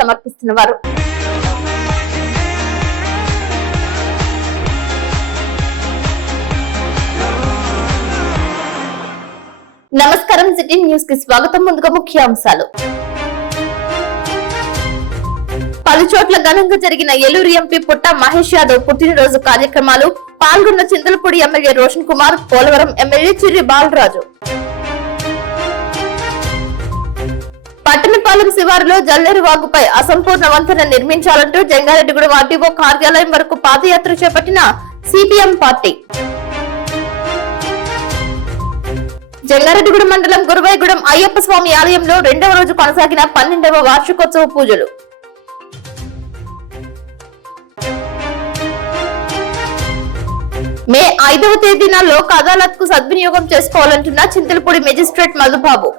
సమర్పిస్తున్నవారు. నమస్కారం, city news కి స్వాగతం. ముందుగా ముఖ్యాంశాలు. పలు చోట్ల ఘనంగా జరిగిన ఏలూరు ఎంపీ పుట్ట మహేష్ యాదవ్ పుట్టినరోజు కార్యక్రమాలు. పాల్గొన్న చింతలపూడి ఎమ్మెల్యే రోషన్ కుమార్, పోలవరం ఎమ్మెల్యే చిర్రి బాలరాజు. పట్టణపాలెం శివారులో జల్లేరు వాగుపై అసంపూర్ణ వంతెన నిర్మించాలంటూ జంగారెడ్డిగూడెం ఆర్టీఓ కార్యాలయం వరకు పాదయాత్ర చేపట్టిన సిపిఎం పార్టీ. జంగారెడ్డిగూడెం మండలం గురువాయిగూడెం అయ్యప్ప స్వామి ఆలయంలో 2వ రోజు కొనసాగిన 12వ వార్షికోత్సవ పూజలు. మే 5వ తేదీన లోక్ అదాలత్ కు సద్వినియోగం చేసుకోవాలంటున్న చింతలపూడి మెజిస్ట్రేట్ మధుబాబు.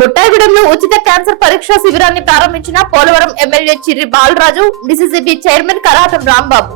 బుట్టాయిగూడెంలో ఉచిత క్యాన్సర్ పరీక్షా శిబిరాన్ని ప్రారంభించిన Polavaram MLA Chirri Balaraju, DCCB chairman Karatam Rambabu.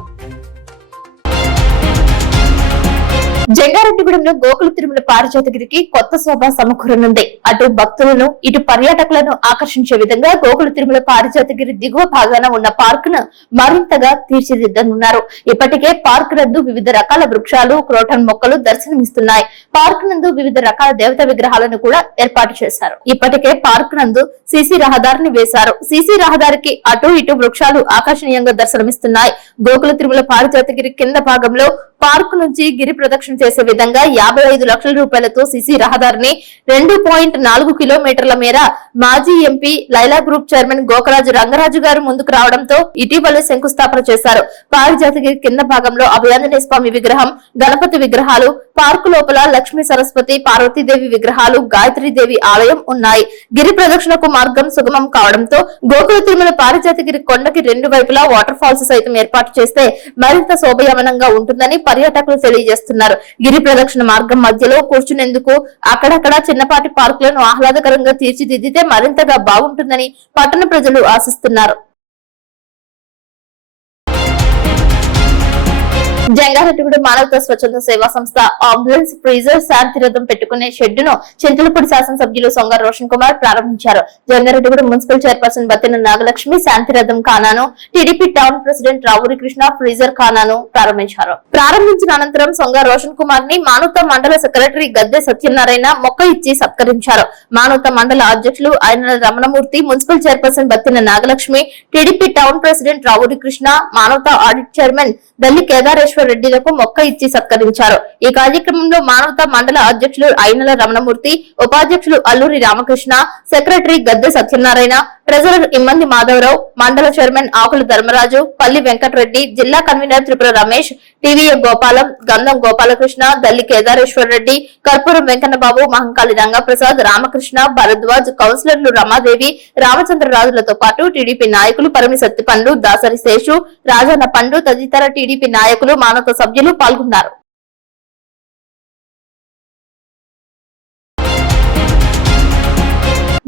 జంగారెడ్డిగూడెంలో గోకుల తిరుమల పారిజాతగిరికి కొత్త శోభ సమకూరనుంది. అటు భక్తులను ఇటు పర్యాటకులను ఆకర్షించే విధంగా గోకుల తిరుమల పారిజాతగిరి దిగువ భాగాన ఉన్న పార్క్ ను మరింతగా తీర్చిదిద్దనున్నారు. ఇప్పటికే పార్క్ నందు వివిధ రకాల వృక్షాలు, క్రోటన్ మొక్కలు దర్శనమిస్తున్నాయి. పార్క్ నందు వివిధ రకాల దేవతా విగ్రహాలను కూడా ఏర్పాటు చేశారు. ఇప్పటికే పార్క్ నందు సీసీ రహదారిని వేశారు. సీసీ రహదారికి అటు ఇటు వృక్షాలు ఆకర్షణీయంగా దర్శనమిస్తున్నాయి. గోకుల తిరుమల పారిజాతగిరి కింద భాగంలో పార్క్ నుంచి గిరి ప్రదక్షిణ చేసే విధంగా 55 లక్షల రూపాయలతో సీసీ రహదారిని 2.4 కిలోమీటర్ల మేర మాజీ MP Laila group chairman Gokaraju Rangaraju గారు ముందుకు రావడంతో ఇటీవల శంకుస్థాపన చేశారు. పారిజాతగిరి కింద భాగంలో అభయాంజనేయ స్వామి విగ్రహం, గణపతి విగ్రహాలు, పార్కు లోపల లక్ష్మీ సరస్వతి, పార్వతీదేవి విగ్రహాలు, గాయత్రీదేవి ఆలయం ఉన్నాయి. గిరి ప్రదక్షిణకు మార్గం సుగమం కావడంతో గోకుల తిరుమల పారిజాతగిరి కొండకి 2 వైపులా వాటర్ ఫాల్స్ సైతం ఏర్పాటు చేస్తే మరింత శోభయమనంగా ఉంటుందని పర్యాటకులు తెలియజేస్తున్నారు. గిరి ప్రదక్షిణ మార్గం మధ్యలో కూర్చునేందుకు అక్కడక్కడ చిన్నపాటి పార్కులను ఆహ్లాదకరంగా తీర్చిదిద్దితే మరింతగా బాగుంటుందని పట్టణ ప్రజలు ఆశిస్తున్నారు. జంగారెడ్డిగూడెం మానవతా స్వచ్ఛంద సేవా సంస్థ అంబులెన్స్ ఫ్రీజర్ శాంతిరథం పెట్టుకునే షెడ్డును చింతలపూడి శాసనసభ్యులు సొంగ రోషన్ కుమార్ ప్రారంభించారు. జంగారెడ్డిగూడెం మున్సిపల్ చైర్పర్సన్ బత్తిన నాగలక్ష్మి శాంతిరథం ఖానాను, TDP town president Ravuri Krishna freezer ఖానాను ప్రారంభించారు. ప్రారంభించిన అనంతరం సొంగ రోషన్ కుమార్ ని మానవతా మండల సెక్రటరీ గద్దె సత్యనారాయణ మొక్క ఇచ్చి సత్కరించారు. మానవతా మండల అధ్యక్షులు ఆయన Ramanamurthy, municipal chairperson Battina Nagalakshmi, TDP town president Ravuri Krishna, మానవతా ఆడిట్ చైర్మన్ దల్లి కేదారేశ్వర రెడ్డిలకు మొక్క ఇచ్చి సత్కరించారు. ఈ కార్యక్రమంలో మానవతా మండల అధ్యక్షులు ఐనల రమణమూర్తి, ఉపాధ్యక్షులు అల్లూరి రామకృష్ణ, సెక్రటరీ గద్దె సత్యనారాయణ, ట్రెజరర్ ఇమ్మంది మాధవరావు, మండల చైర్మన్ ఆకుల ధర్మరాజు, పల్లి వెంకటరెడ్డి, జిల్లా కన్వీనర్ త్రిపుర రమేష్, టీవీఏ గోపాలం, గంధం గోపాలకృష్ణ, దల్లి కేదారేశ్వర రెడ్డి, కర్పూరం వెంకన్నబాబు, మహంకాళి రంగప్రసాద్, రామకృష్ణ, భరద్వాజ్, కౌన్సిలర్లు రమాదేవి, రామచంద్రరాజులతో పాటు టీడీపీ నాయకులు పరిమి సత్తిపండు, దాసరి శేషు, రాజన్న పండు తదితర టీడీపీ నాయకులు, మానవతా సభ్యులు పాల్గొన్నారు.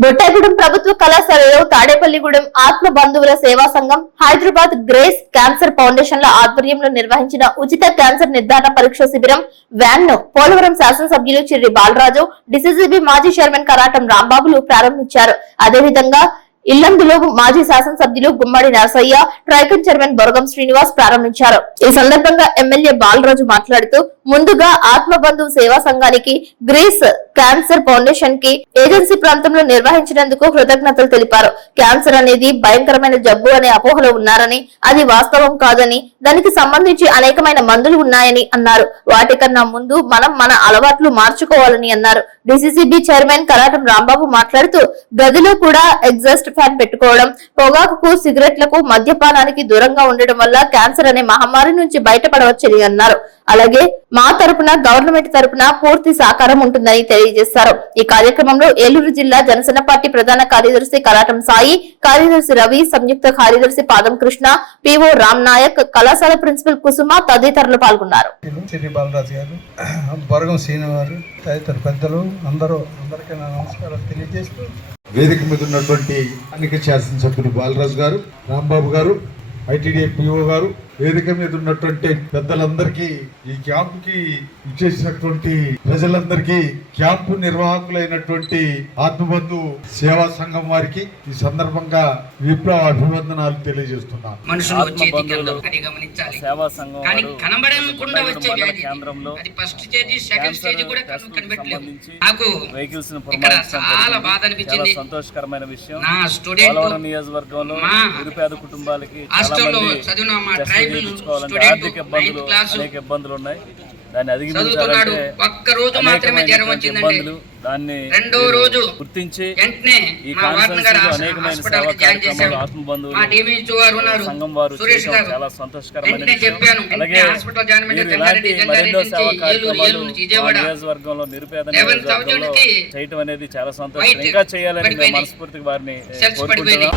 బుట్టాయిగూడెం ప్రభుత్వ కళాశాలలో తాడేపల్లిగూడెం ఆత్మ బంధువుల సేవా సంఘం, హైదరాబాద్ గ్రేస్ క్యాన్సర్ ఫౌండేషన్ల ఆధ్వర్యంలో నిర్వహించిన ఉచిత క్యాన్సర్ నిర్ధారణ పరీక్ష శిబిరం వ్యాన్ ను పోలవరం శాసనసభ్యులు చిర్రి బాలరాజు, డిసిసిబి మాజీ చైర్మన్ కరాటం రాంబాబులు ప్రారంభించారు. అదేవిధంగా ఇల్లందులో మాజీ శాసనసభ్యులు గుమ్మడి నరసయ్య, ట్రైకన్ చైర్మన్ బొరగం శ్రీనివాస్ ప్రారంభించారు. ఈ సందర్భంగా ఎమ్మెల్యే బాలరాజు మాట్లాడుతూ ముందుగా ఆత్మబంధువు సేవా సంఘానికి, గ్రీస్ క్యాన్సర్ ఫౌండేషన్ కి ఏజెన్సీ ప్రాంతంలో నిర్వహించినందుకు కృతజ్ఞతలు తెలిపారు. క్యాన్సర్ అనేది భయంకరమైన జబ్బు అనే అపోహలో ఉన్నారని, అది వాస్తవం కాదని, దానికి సంబంధించి అనేకమైన మందులు ఉన్నాయని అన్నారు. వాటికన్నా ముందు మనం మన అలవాట్లు మార్చుకోవాలని అన్నారు. డిసిసిబి చైర్మన్ కరాటం రాంబాబు మాట్లాడుతూ గదిలో కూడా ఎగ్జాస్ట్ ఫ్యాన్ పెట్టుకోవడం, పొగాకు, సిగరెట్లకు, మద్యపానానికి దూరంగా ఉండడం వల్ల క్యాన్సర్ అనే మహమ్మారి నుంచి బయటపడవచ్చని అన్నారు. అలాగే మా తరపున, గవర్నమెంట్ తరపున పూర్తి సహకారం ఉంటుందని తెలియజేశారు. ఈ కార్యక్రమంలో ఏలూరు జిల్లా జనసేన పార్టీ ప్రధాన కార్యదర్శి కరాటం సాయి, కార్యదర్శి రవి, సంయుక్త కార్యదర్శి పాదం కృష్ణ, పిఓ రామ్ నాయక్, కళాశాల ప్రిన్సిపల్ కుసుమ తదితరులు పాల్గొన్నారు. వేదిక మీద ఉన్నటువంటి అన్ని శాసనసభ్యులు బాలరాజు గారు, రాంబాబు గారు, ఐటీడీఏ పిఓ గారు, వేదిక మీద ఉన్నటువంటి పెద్దలందరికీ, ఈ క్యాంప్ కి ఇచ్చేసినటువంటి ప్రజలందరికీ, క్యాంపు నిర్వాహకులైనటువంటి ఆత్మబంధు సేవా సంఘం వారికి ఈ సందర్భంగా విప్లవ అభివందనాలు తెలియజేస్తున్నాను. సేవా సంఘం కనబడకుండా వచ్చే వ్యాధి అది ఫస్ట్ స్టేజ్, సెకండ్ స్టేజ్ కూడా కనిపెట్టలేదు. నాకు ఇక్కడ చాలా బాధ అనిపించింది. సంతోషకరమైన విషయం. నా స్టూడెంట్ నియోజకవర్గంలో నిరుపేద కుటుంబాలకి చదివిన మా ట్రైబల్ స్టూడెంట్ అనేక ఇబ్బందులు ఉన్నాయి. దాన్ని అధిగమించాలంటే ఒక్క రోజు మాత్రమే జ్వరం వచ్చిందండి. దాన్ని రెండో రోజు గుర్తించి వెంటనే ఈ హాస్పిటల్ జాయిన్ చేశారు. మా టీవీ గారు ఉన్నారు, సంఘం వారు సురేష్ గారు. చాలా సంతోషకరమైన చెప్పాను. హాస్పిటల్ జాయిన్ నియోజకవర్గంలో నిరుపేద నియోజకవర్గంలో చేయటం అనేది చాలా సంతోషం. ఇంకా చేయాలని మనస్ఫూర్తిగా వారిని కోరుకుంటున్నాం.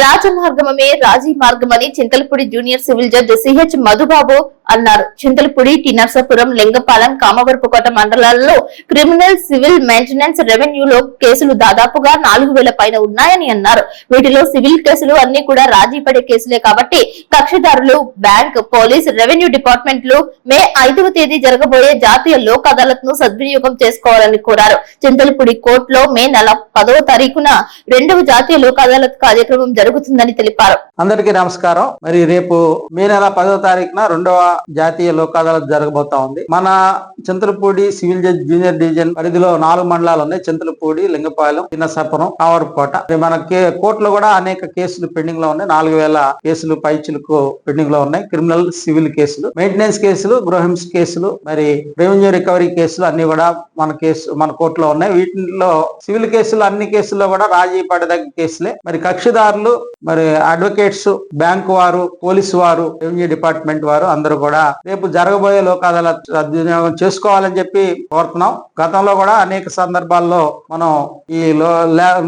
రాజమార్గమే రాజీ మార్గమని Chintalapudi junior civil judge CH Madhubabu అన్నారు. చింతలపూడి, టి నర్సాపురం, లింగపాలెం, కామవరపుకోట మండలాల్లో క్రిమినల్, సివిల్, మెయింటెనెన్స్, రెవెన్యూలో కేసులు దాదాపుగా 4000 పైన ఉన్నాయని అన్నారు. వీటిలో సివిల్ కేసులు అన్ని కూడా రాజీ పడే కేసులే కాబట్టి కక్షిదారులు, బ్యాంక్, పోలీస్, రెవెన్యూ డిపార్ట్మెంట్లు మే 5వ తేదీ జరగబోయే జాతీయ లోక్ అదాలత్ ను సద్వినియోగం చేసుకోవాలని కోరారు. చింతలపూడి కోర్టులో మే నెల 10వ తారీఖున 2వ జాతీయ లోక్ అదాలత్ కార్యక్రమం జరుగుతుందని తెలిపారు. అందరికీ నమస్కారం. మరి రేపు మే నెల 10వ తారీఖున 2వ జాతీయ లోక్ అదాలత్ జరగబోతా ఉంది. మన Chintalapudi civil judge junior division పరిధిలో 4 మండలాలు ఉన్నాయి. చింతలపూడి, లింగపాలెం, నర్సాపురం, కామవరపుకోట. మన కోర్టులో కూడా అనేక కేసులు పెండింగ్ లో ఉన్నాయి. 4000 కేసులు పైచులకు పెండింగ్ లో ఉన్నాయి. క్రిమినల్, సివిల్ కేసులు, మెయింటెనెన్స్ కేసులు, గృహహింస కేసులు, మరి రెవెన్యూ రికవరీ కేసులు అన్ని కూడా మన కోర్టులో ఉన్నాయి. వీటిలో సివిల్ కేసులు అన్ని కేసుల్లో కూడా రాజీ పడదగ్గ కేసులే. మరి కక్షిదారులు, మరి అడ్వకేట్స్, బ్యాంకు వారు, పోలీసు వారు, రెవెన్యూ డిపార్ట్మెంట్ వారు అందరూ కూడా రేపు జరగబోయే లోక్ అదాలత్ సద్వినియోగం చేసుకోవాలని చెప్పి కోరుతున్నాం. గతంలో కూడా అనేక సందర్భాల్లో మనం ఈ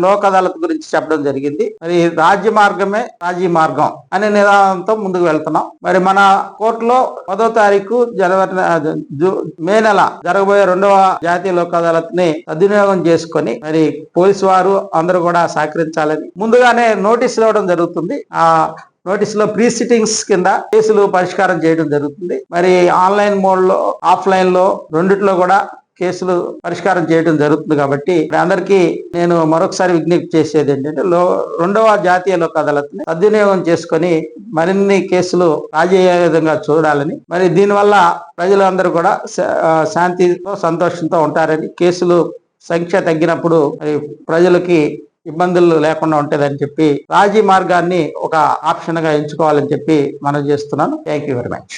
లోక్ అదాలత్ గురించి చెప్పడం జరిగింది. మరి రాజ్య మార్గమే రాజీ మార్గం అనే నిదానంతో ముందుకు వెళ్తున్నాం. మరి మన కోర్టులో 10వ తారీఖు మే నెల జరగబోయే 2వ జాతీయ లోక్ అదాలత్ ని సద్వినియోగం చేసుకొని మరి పోలీసు వారు అందరూ కూడా సహకరించాలని ముందుగానే నోటీసులు ఇవ్వడం జరుగుతుంది. ఆ నోటీస్ లో ప్రీ సిట్టింగ్స్ కింద కేసులు పరిష్కారం చేయడం జరుగుతుంది. మరి ఆన్లైన్ మోడ్ లో, ఆఫ్లైన్ లో రెండిట్లో కూడా కేసులు పరిష్కారం చేయడం జరుగుతుంది. కాబట్టి అందరికీ నేను మరొకసారి విజ్ఞప్తి చేసేది ఏంటంటే 2వ జాతీయ లోక్ అదాలత్ ని సద్వినియోగం చేసుకొని మరిన్ని కేసులు రాజీ అయ్యే విధంగా చూడాలని, మరి దీనివల్ల ప్రజలందరూ కూడా శాంతితో, సంతోషంతో ఉంటారని, కేసులు సంఖ్య తగ్గినప్పుడు మరి ప్రజలకి ఇబ్బందులు లేకుండా ఉంటుందని చెప్పి రాజీ మార్గాన్ని ఒక ఆప్షన్ గా ఎంచుకోవాలని చెప్పి మనం చేస్తున్నాను. Thank you very much.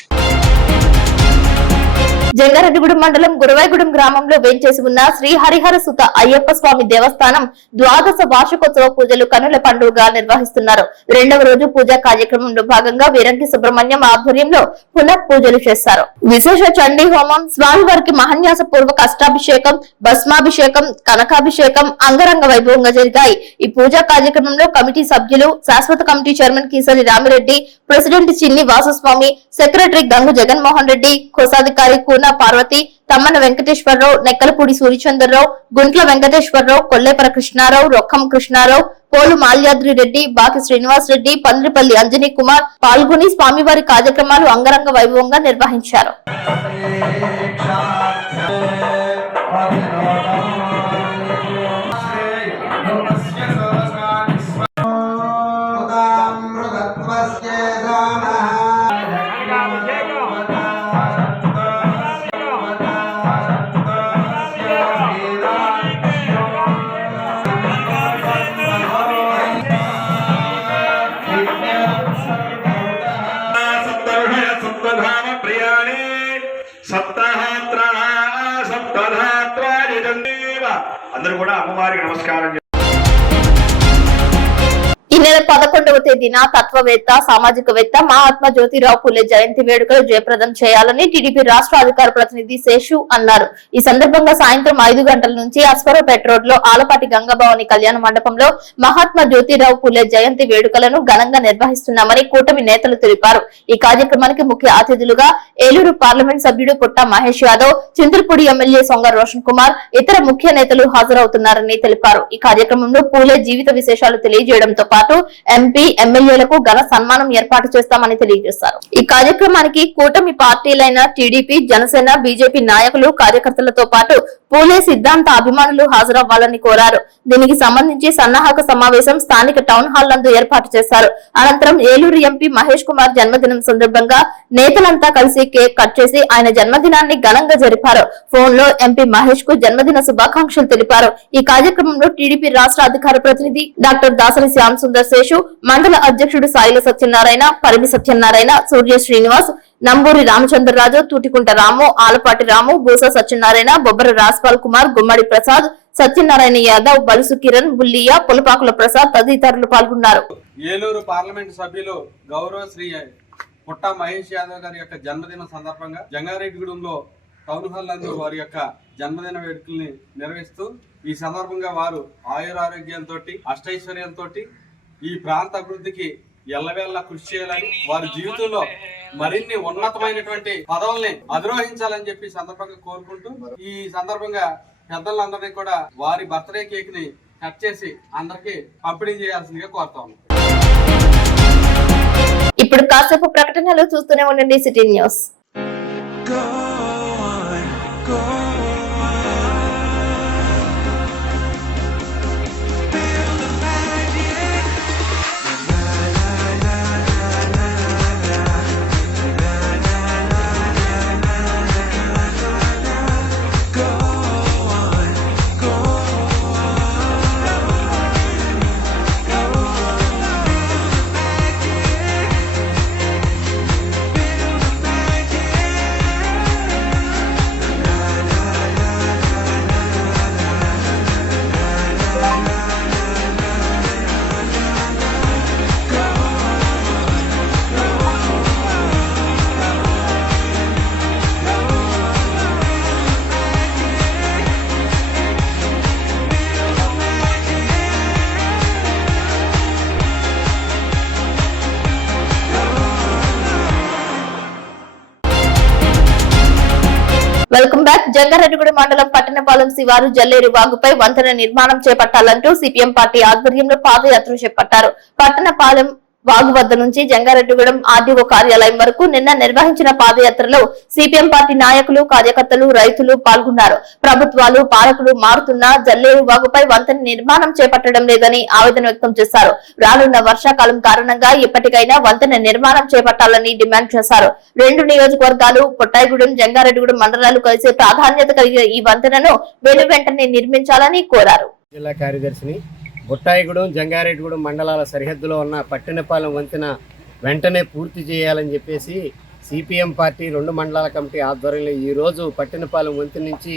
Jangareddygudem మండలం గురవాయిగూడెం గ్రామంలో వేంచేసి ఉన్న శ్రీ హరిహర సుత అయ్యప్ప స్వామి దేవస్థానం ద్వాదశ వార్షికోత్సవ పూజలు కనుల పండుగగా నిర్వహిస్తున్నారు. 2వ రోజు పూజా కార్యక్రమంలో భాగంగా వీరంగి సుబ్రహ్మణ్యం ఆధ్వర్యంలో పునః పూజలు చేశారు. విశేష చండీ హోమం, స్వామివారికి మహాన్యాస పూర్వక అష్టాభిషేకం, భస్మాభిషేకం, కనకాభిషేకం అంగరంగ వైభవంగా జరిగాయి. ఈ పూజా కార్యక్రమంలో కమిటీ సభ్యులు, శాశ్వత committee chairman Keesari Ramireddy, president చిన్ని వాసస్వామి, సెక్రటరీ గంగు జగన్మోహన్ రెడ్డి, కోశాధికారి కూన పార్వతి, తమ్మన వెంకటేశ్వరరావు, నెక్కలపూడి సూర్యచంద్రరావు, గుంట్ల వెంకటేశ్వరరావు, కొల్లేపర కృష్ణారావు, రొక్కం కృష్ణారావు, పోలు మాల్యాద్రి రెడ్డి, బాకి శ్రీనివాస్ రెడ్డి, పంద్రిపల్లి అంజనీ కుమార్ పాల్గొని స్వామివారి కార్యక్రమాలు అంగరంగ వైభవంగా నిర్వహించారు. అందరూ కూడా అమ్మవారికి నమస్కారం. ఈ నెల 11వ తేదీన తత్వవేత్త, సామాజికవేత్త మహాత్మా జ్యోతిరావు పూలే జయంతి వేడుకలు జయప్రదం చేయాలని టీడీపీ రాష్ట్ర అధికార ప్రతినిధి శేషు అన్నారు. ఈ సందర్భంగా సాయంత్రం 5 గంటల నుంచి అశ్వరావుపేట రోడ్ లో ఆలపాటి గంగాభవాని కళ్యాణ మండపంలో మహాత్మా జ్యోతిరావు పూలే జయంతి వేడుకలను ఘనంగా నిర్వహిస్తున్నామని కూటమి నేతలు తెలిపారు. ఈ కార్యక్రమానికి ముఖ్య అతిథులుగా ఏలూరు పార్లమెంట్ సభ్యుడు పుట్ట మహేష్ యాదవ్, చింతలపూడి ఎమ్మెల్యే సొంగ రోషన్ కుమార్, ఇతర ముఖ్య నేతలు హాజరవుతున్నారని తెలిపారు. ఈ కార్యక్రమంలో పూలే జీవిత విశేషాలు తెలియజేయడంతో పాటు పాటు ఎంపీ ఎమ్మెల్యేలకు ఘన సన్మానం ఏర్పాటు చేస్తామని తెలియజేశారు. ఈ కార్యక్రమానికి కూటమి పార్టీలైన టీడీపీ, జనసేన, బీజేపీ నాయకులు, కార్యకర్తలతో పాటు పూలే సిద్ధాంత అభిమానులు హాజరవ్వాలని కోరారు. దీనికి సంబంధించి సన్నాహక సమావేశం స్థానిక టౌన్ హాల్ నందు ఏర్పాటు చేశారు. అనంతరం ఏలూరు ఎంపీ మహేష్ కుమార్ జన్మదినం సందర్భంగా నేతలంతా కలిసి కేక్ కట్ చేసి ఆయన జన్మదినాన్ని ఘనంగా జరిపారు. ఫోన్ లో ఎంపీ మహేష్ కు జన్మదిన శుభాకాంక్షలు తెలిపారు. ఈ కార్యక్రమంలో టీడీపీ రాష్ట్ర అధికార ప్రతినిధి డాక్టర్ దాసరి శ్యామ్ సుందర్ శేషు, మండల అధ్యక్షుడు సాయిల సత్యనారాయణ, పరిమి సత్యనారాయణ, సూర్య శ్రీనివాస్, నంబూరి రామచంద్రరాజు, తూటికుంట రాము, ఆలపాటి రాము, బూస సత్యనారాయణ, బొబ్బర రాజ్పాల్ కుమార్, గుమ్మడి ప్రసాద్, సత్యనారాయణ యాదవ్, బలుసు కిరణ్, బుల్లియా, పులపాకుల ప్రసాద్ తదితరులు పాల్గొన్నారు. ఏలూరు పార్లమెంట్ సభ్యులు గౌరవ శ్రీ పుట్ట మహేష్ యాదవ్ గారి యొక్క జన్మదినం సందర్భంగా జంగారెడ్డిగూడెంలో టౌన్ హాల్ నందు వారి యొక్క జన్మదిన వేడుకల్ని నిర్వహిస్తూ ఈ సందర్భంగా వారు ఆయురారోగ్యాలతో అష్టైశ్వర్యాలతో ఈ ప్రాంత అభివృద్ధికి ఎల్లవేళ కృషి చేయాలని, వారి జీవితంలో మరిన్ని ఉన్నతమైనటువంటి పదవుల్ని అధిరోహించాలని చెప్పి సందర్భంగా కోరుకుంటూ ఈ సందర్భంగా పెద్దలందరినీ కూడా వారి బర్త్డే కేక్ ని కట్ చేసి అందరికి పంపిణీ చేయాల్సిందిగా కోరుతాము. ఇప్పుడు కాసేపు ప్రకటనలు చూస్తూనే ఉండండి city news. Welcome back. Jangareddygudem మండలం పట్టణపాలెం శివారు జల్లేరు వాగుపై వంతెన నిర్మాణం చేపట్టాలంటూ సిపిఎం పార్టీ ఆధ్వర్యంలో పాదయాత్ర చేపట్టారు. పట్టణపాలెం వాగు వద్ద నుంచి జంగారెడ్డిగూడెం ఆర్డీఓ కార్యాలయం వరకు నిన్న నిర్వహించిన పాదయాత్రలో సిపిఎం పార్టీ నాయకులు, కార్యకర్తలు, రైతులు పాల్గొన్నారు. ప్రభుత్వాలు, పాలకులు మారుతున్న జల్లేరు వాగుపై వంతెన నిర్మాణం చేపట్టడం లేదని ఆవేదన వ్యక్తం చేశారు. రానున్న వర్షాకాలం కారణంగా ఇప్పటికైనా వంతెన నిర్మాణం చేపట్టాలని డిమాండ్ చేశారు. 2 నియోజకవర్గాలు పొట్టాయిగూడెం, జంగారెడ్డిగూడెం మండలాలు కలిసే ప్రాధాన్యత కలిగిన ఈ వంతెనను వెంటనే నిర్మించాలని కోరారు. జిల్లా కార్యదర్శిని బుట్టాయిగూడెం, జంగారెడ్డిగూడెం మండలాల సరిహద్దులో ఉన్న పట్టెనపాలెం వంతెన వెంటనే పూర్తి చేయాలని చెప్పేసి సిపిఎం పార్టీ 2 మండలాల కమిటీ ఆధ్వర్యంలో ఈరోజు పట్టెనపాలెం వంతెన నుంచి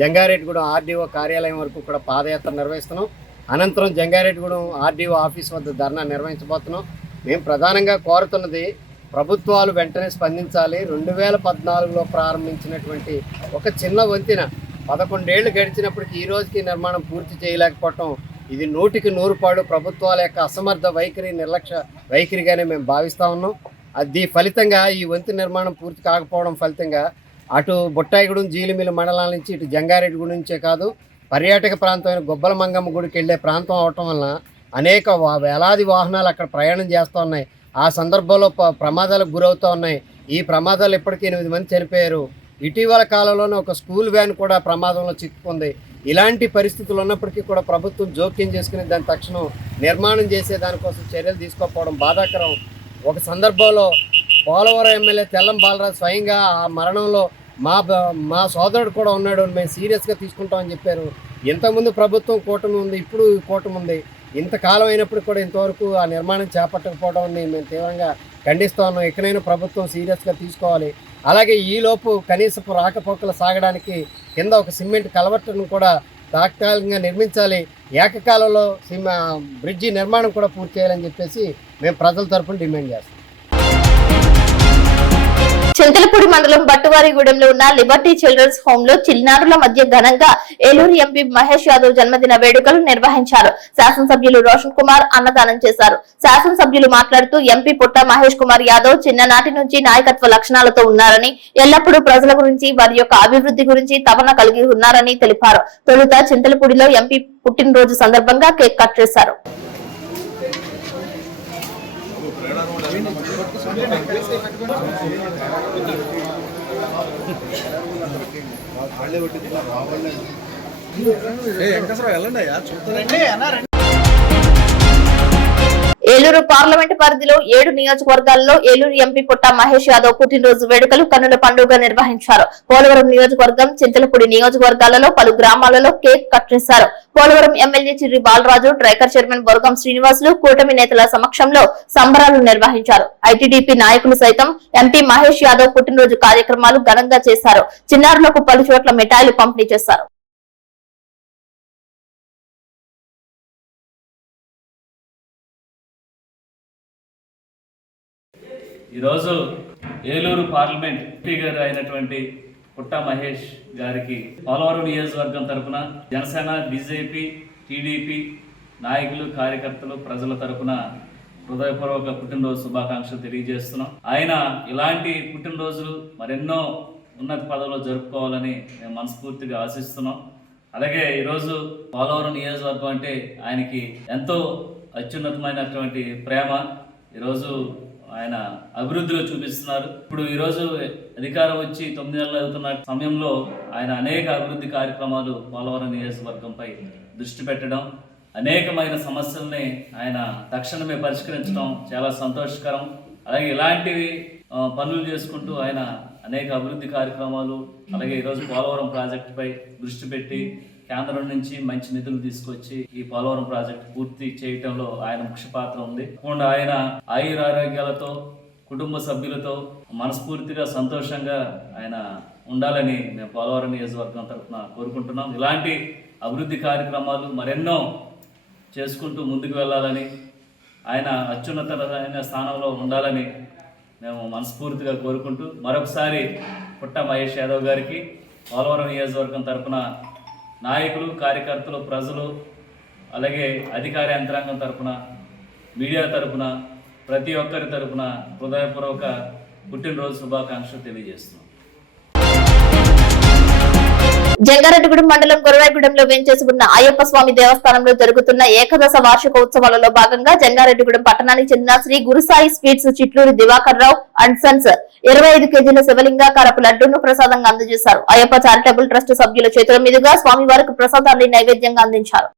జంగారెడ్డిగూడెం ఆర్డీఓ కార్యాలయం వరకు కూడా పాదయాత్ర నిర్వహిస్తున్నాం. అనంతరం జంగారెడ్డిగూడెం ఆర్డీఓ ఆఫీస్ వద్ద ధర్నా నిర్వహించబోతున్నాం. మేము ప్రధానంగా కోరుతున్నది ప్రభుత్వాలు వెంటనే స్పందించాలి. 2014లో ప్రారంభించినటువంటి ఒక చిన్న వంతెన 11 ఏళ్లు గడిచినప్పటికీ ఈ రోజుకి నిర్మాణం పూర్తి చేయలేకపోవటం ఇది 100కి 100 పాడు ప్రభుత్వాల యొక్క అసమర్థ వైఖరి, నిర్లక్ష్య వైఖరిగానే మేము భావిస్తూ ఉన్నాం. అది ఫలితంగా ఈ వంతెన నిర్మాణం పూర్తి కాకపోవడం ఫలితంగా అటు బుట్టాయిగూడెం, జీలిమిల్లి మండలాల నుంచి ఇటు జంగారెడ్డిగూడెం నుంచే కాదు పర్యాటక ప్రాంతమైన గొబ్బల మంగమ్మ గుడికి వెళ్ళే ప్రాంతం అవటం వలన అనేక వేలాది వాహనాలు అక్కడ ప్రయాణం చేస్తూ ఉన్నాయి. ఆ సందర్భంలో ప్రమాదాలకు గురవుతూ ఉన్నాయి. ఈ ప్రమాదాలు ఇప్పటికీ 8 మంది చనిపోయారు. ఇటీవల కాలంలోనే ఒక స్కూల్ వ్యాన్ కూడా ప్రమాదంలో చిక్కుకుంది. ఇలాంటి పరిస్థితులు ఉన్నప్పటికీ కూడా ప్రభుత్వం జోక్యం చేసుకుని దాని తక్షణం నిర్మాణం చేసే దానికోసం చర్యలు తీసుకోకపోవడం బాధాకరం. ఒక సందర్భంలో పోలవరం ఎమ్మెల్యే తెల్లం బాలరాజు స్వయంగా ఆ మరణంలో మా సోదరుడు కూడా ఉన్నాడు, మేము సీరియస్గా తీసుకుంటామని చెప్పారు. ఇంతకుముందు ప్రభుత్వం కూటమి ఉంది, ఇప్పుడు కూటమి ఉంది. ఇంతకాలం అయినప్పుడు కూడా ఇంతవరకు ఆ నిర్మాణం చేపట్టకపోవడం మేము తీవ్రంగా ఖండిస్తూ ఉన్నాం. ఎక్కడైనా ప్రభుత్వం సీరియస్గా తీసుకోవాలి. అలాగే ఈలోపు కనీసపు రాకపోకలు సాగడానికి కింద ఒక సిమెంట్ కలవట్టును కూడా తాత్కాలికంగా నిర్మించాలి. ఏకకాలంలో బ్రిడ్జి నిర్మాణం కూడా పూర్తి చేయాలని చెప్పేసి మేము ప్రజల తరఫున డిమాండ్ చేస్తాం. చింతలపూడి మండలం బట్టువారిగూడెంలో ఉన్న లిబర్టీ చిల్డ్రన్స్ హోమ్ లో చిన్నారుల మధ్య ఘనంగా ఏలూరు ఎంపీ మహేష్ యాదవ్ జన్మదిన వేడుకలు నిర్వహించారు. శాసనసభ్యులు రోషన్ కుమార్ అన్నదానం చేశారు. శాసనసభ్యులు మాట్లాడుతూ ఎంపీ పుట్ట మహేష్ కుమార్ యాదవ్ చిన్ననాటి నుంచి నాయకత్వ లక్షణాలతో ఉన్నారని, ఎల్లప్పుడూ ప్రజల గురించి, వారి యొక్క అభివృద్ధి గురించి తపన కలిగి ఉన్నారని తెలిపారు. తొలుత చింతలపూడిలో ఎంపీ పుట్టినరోజు సందర్భంగా కేక్ కట్ చేశారు. ఏలూరు పార్లమెంట్ పరిధిలో 7 నియోజకవర్గాల్లో ఏలూరు ఎంపీ పుట్ట మహేష్ యాదవ్ పుట్టినరోజు వేడుకలు కన్నుల పండుగ నిర్వహించారు. పోలవరం నియోజకవర్గం, చింతలపూడి నియోజకవర్గాలలో పలు గ్రామాలలో కేక్ కట్ చేశారు. పోలవరం ఎమ్మెల్యే చిర్రి బాలరాజు, ట్రైకర్ చైర్మన్ బొరగం శ్రీనివాసులు కూటమి నేతల సమక్షంలో సంబరాలు నిర్వహించారు. ఐటీడీపీ నాయకులు సైతం ఎంపీ మహేష్ యాదవ్ పుట్టినరోజు కార్యక్రమాలు ఘనంగా చేశారు. చిన్నారులకు పలు చోట్ల మిఠాయిలు పంపిణీ చేశారు. ఈరోజు ఏలూరు పార్లమెంట్ ఎంపీ గారు అయినటువంటి పుట్ట మహేష్ గారికి పోలవరం నియోజకవర్గం తరపున జనసేన, బీజేపీ, టీడీపీ నాయకులు, కార్యకర్తలు, ప్రజల తరపున హృదయపూర్వక పుట్టినరోజు శుభాకాంక్షలు తెలియజేస్తున్నాం. ఆయన ఇలాంటి పుట్టినరోజులు మరెన్నో ఉన్నత పదవులు జరుపుకోవాలని మేము మనస్ఫూర్తిగా ఆశిస్తున్నాం. అలాగే ఈరోజు పోలవరం నియోజకవర్గం అంటే ఆయనకి ఎంతో అత్యున్నతమైనటువంటి ప్రేమ. ఈరోజు ఆయన అభివృద్ధిలో చూపిస్తున్నారు. ఇప్పుడు ఈరోజు అధికారం వచ్చి 9 నెలలు అవుతున్న సమయంలో ఆయన అనేక అభివృద్ధి కార్యక్రమాలు పోలవరం నియోజకవర్గంపై దృష్టి పెట్టడం, అనేకమైన సమస్యల్ని ఆయన తక్షణమే పరిష్కరించడం చాలా సంతోషకరం. అలాగే ఇలాంటివి పనులు చేసుకుంటూ ఆయన అనేక అభివృద్ధి కార్యక్రమాలు, అలాగే ఈరోజు పోలవరం ప్రాజెక్టుపై దృష్టి పెట్టి కేంద్రం నుంచి మంచి నిధులు తీసుకొచ్చి ఈ పోలవరం ప్రాజెక్టు పూర్తి చేయటంలో ఆయన ముఖ్య పాత్ర ఉంది. ఆయన ఆయురారోగ్యాలతో, కుటుంబ సభ్యులతో మనస్ఫూర్తిగా సంతోషంగా ఆయన ఉండాలని మేము పోలవరం నియోజకవర్గం తరఫున కోరుకుంటున్నాం. ఇలాంటి అభివృద్ధి కార్యక్రమాలు మరెన్నో చేసుకుంటూ ముందుకు వెళ్ళాలని, ఆయన అత్యున్నతమైన స్థానంలో ఉండాలని మేము మనస్ఫూర్తిగా కోరుకుంటూ మరొకసారి పుట్ట మహేష్ యాదవ్ గారికి పోలవరం నియోజకవర్గం తరఫున నాయకులు, కార్యకర్తలు, ప్రజలు, అలాగే అధికార యంత్రాంగం తరఫున, మీడియా తరఫున, ప్రతి ఒక్కరి తరఫున హృదయపూర్వక పుట్టినరోజు శుభాకాంక్షలు తెలియజేస్తున్నాం. జంగారెడ్డిగూడెం మండలం గొరవాయిగూడెంలో వేంచేసి ఉన్న అయ్యప్ప స్వామి దేవస్థానంలో జరుగుతున్న ఏకాదశ వార్షిక ఉత్సవాలలో భాగంగా జంగారెడ్డిగూడెం పట్టణానికి చెందిన Shri Gurusai sweets Chitluri Divakar Rao and sons 25 కేజీల శివలింగాకారపు లడ్డూను ప్రసాదంగా అందజేశారు. అయ్యప్ప చారిటబుల్ ట్రస్ట్ సభ్యుల చేతుల మీదుగా స్వామివారికి ప్రసాదాన్ని నైవేద్యంగా అందించారు.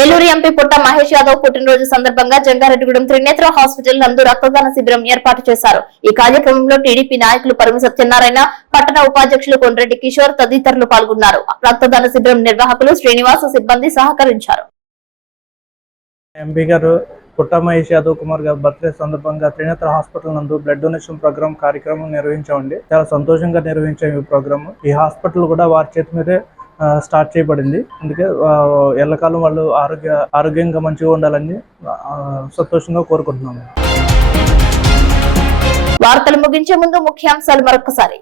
ఏలూరు ఎంపీ పుట్ట మహేష్ యాదవ్ పుట్టినరోజు సందర్భంగా జంగారెడ్డిగూడెం త్రినేత్ర హాస్పిటల్ నందు రక్తదాన శిబిరం ఏర్పాటు చేశారు. ఈ కార్యక్రమంలో టీడీపీ నాయకులు పరిమి సత్యనారాయణ, పట్టణ ఉపాధ్యక్షులు కొండ్రెడ్డి కిషోర్ తదితరులు పాల్గొన్నారు. రక్తదాన శిబిరం నిర్వాహకులు శ్రీనివాస సిబ్బంది సహకరించారు. ఎంపీ గారు పుట్ట మహేష్ యాదవ్ కుమార్ గారి బర్త్డే సందర్భంగా త్రినేత్ర హాస్పిటల్ నందు బ్లడ్ డొనేషన్ ప్రోగ్రామ్ కార్యక్రమం నిర్వహించామండి. చాలా సంతోషంగా నిర్వహించాం ఈ ప్రోగ్రామ్. ఈ హాస్పిటల్ కూడా వారి చేతి మీదే స్టార్ట్ చేయబడింది. అందుకే ఎల్లకాలం వాళ్ళు ఆరోగ్యంగా మంచిగా ఉండాలని సంతోషంగా కోరుకుంటున్నాము. వార్తలు ముగించే ముందు ముఖ్యాంశాలు మరొకసారి.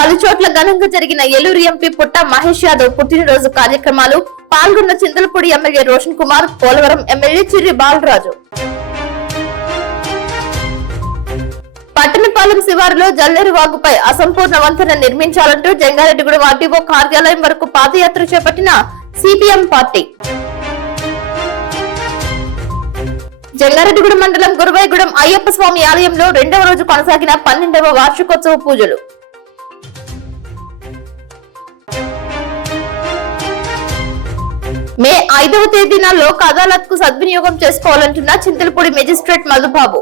10 చోట్ల ఘనంగా జరిగిన ఏలూరు ఎంపీ పుట్ట మహేష్ యాదవ్ పుట్టినరోజు కార్యక్రమాలు. పాల్గొన్న చింతలపూడి ఎమ్మెల్యే రోషన్ కుమార్, పోలవరం ఎమ్మెల్యే చిర్రి బాలరాజు. పట్టణపాలెం శివారులో జల్లేరు వాగుపై అసంపూర్ణ వంతెన నిర్మించాలంటూ జంగారెడ్డిగూడెం ఆర్డీఓ కార్యాలయం వరకు పాదయాత్ర చేపట్టిన సిపిఎం పార్టీ. జంగారెడ్డిగూడెం మండలం గురువాయిగూడెం అయ్యప్ప స్వామి ఆలయంలో 2వ రోజు కొనసాగిన 12వ వార్షికోత్సవ పూజలు. మే 5వ తేదీన లోక్ అదాలత్ కు సద్వినియోగం చేసుకోవాలంటున్న చింతలపూడి మెజిస్ట్రేట్ మధుబాబు.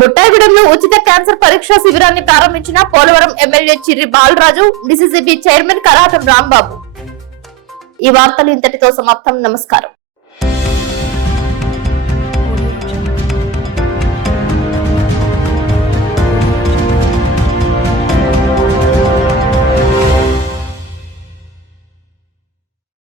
బుట్టాయిగూడెంలో ఉచిత క్యాన్సర్ పరీక్షా శిబిరాన్ని ప్రారంభించిన Polavaram MLA Chirri Balaraju, DCCB chairman Karatam Rambabu. ఈ వార్తలు ఇంతటితో సమాప్తం. నమస్కారం.